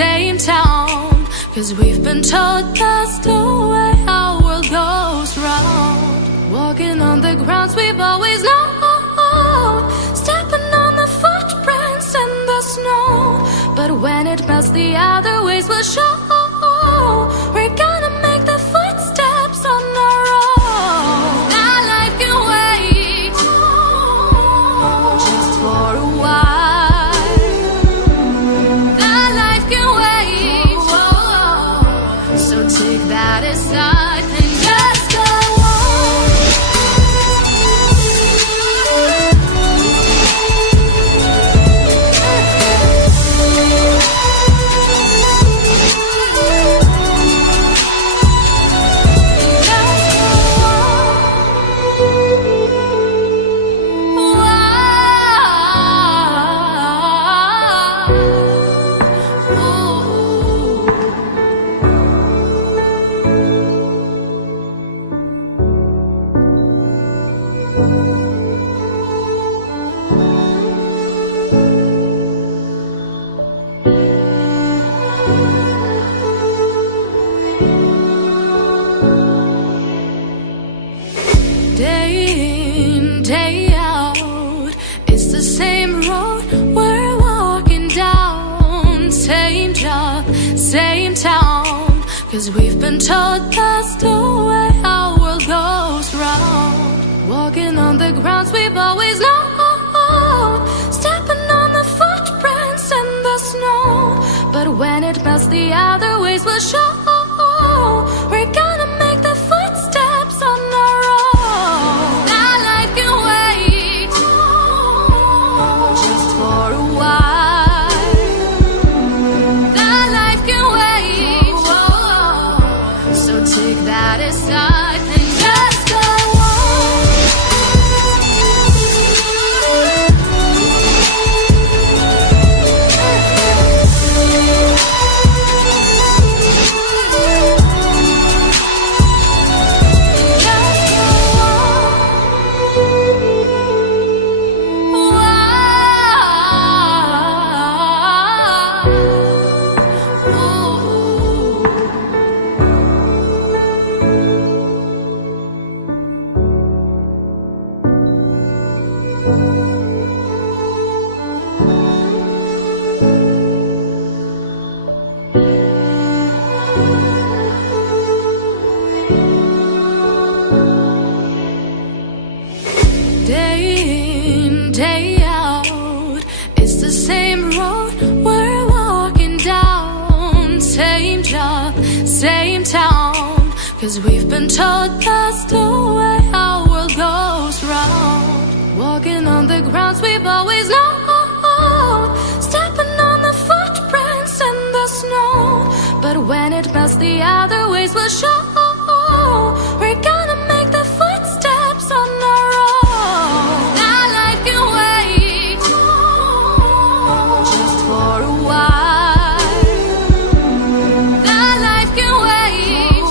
Same town, 'cause we've been told that's the way our world goes round. Walking on the grounds we've always known, stepping on the footprints in the snow. But when it melts, the other ways will show. We're gonna make the footsteps on our own. That life can wait, just for a while. That aside and just go on. Day in, day out, it's the same road we're walking down. Same job, same town, 'cause we've been told that's the way our world goes round. Walking on the grounds we've always known, stepping on the footprints in the snow. But when it melts, the other ways will show. We're gonna make the footsteps on our own. That life can wait, just for a while. That life can wait, so take that aside and just go on. Day in, day out, it's the same road we're walking down. Same job, same town, 'cause we've been told that's the way our world goes round. Walking on the grounds we've always known, stepping on the footprints in the snow. But when it melts, the other ways will show. We're gonna make the footsteps on our own. That life can wait, just for a while. That life can wait,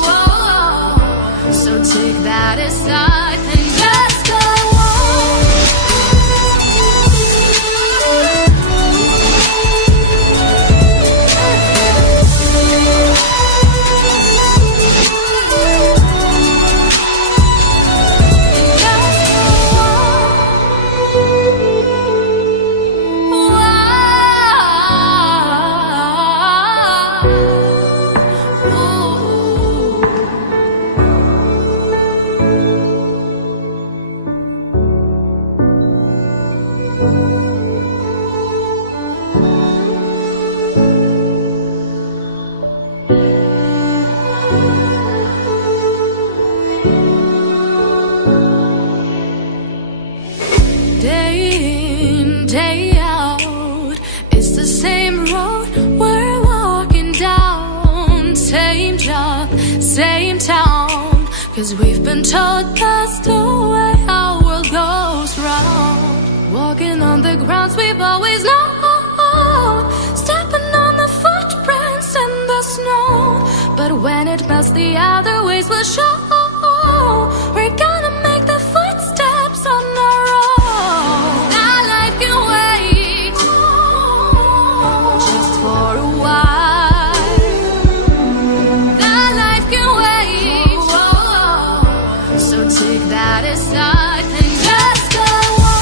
so take that aside and just go on. 'cause we've been told that's the way our world goes round. Walking on the grounds we've always known, stepping on the footprints in the snow. But when it melts, the other ways will show. We're gonna make the footsteps on our own. That life can wait just for a while. That life can wait, so take that aside and just go on.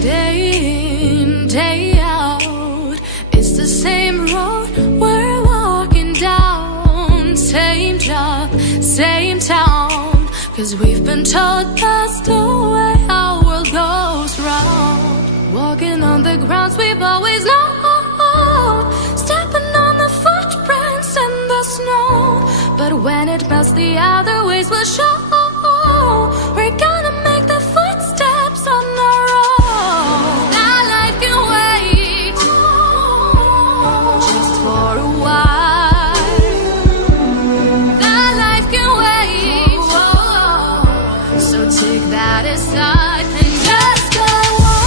Day in, day out, it's the same road we're walking down. Same job, same town, 'cause we've been told that's the way our world goes round. Walking on the grounds we've always known, stepping on the footprints in the snow. But when it melts, the other ways will show. We're gonna make the footsteps on our own. That life can wait just for a while. That life can wait, so take that aside and just go on.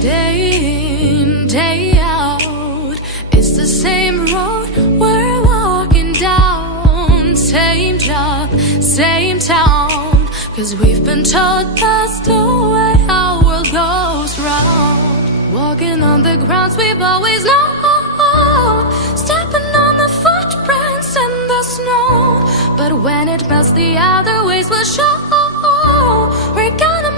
Day in, day out, it's the same road we're walking down. Same job, same town, 'cause we've been told that's the way our world goes round. Walking on the grounds we've always known, stepping on the footprints in the snow. But when it melts, the other ways will show. We're gonna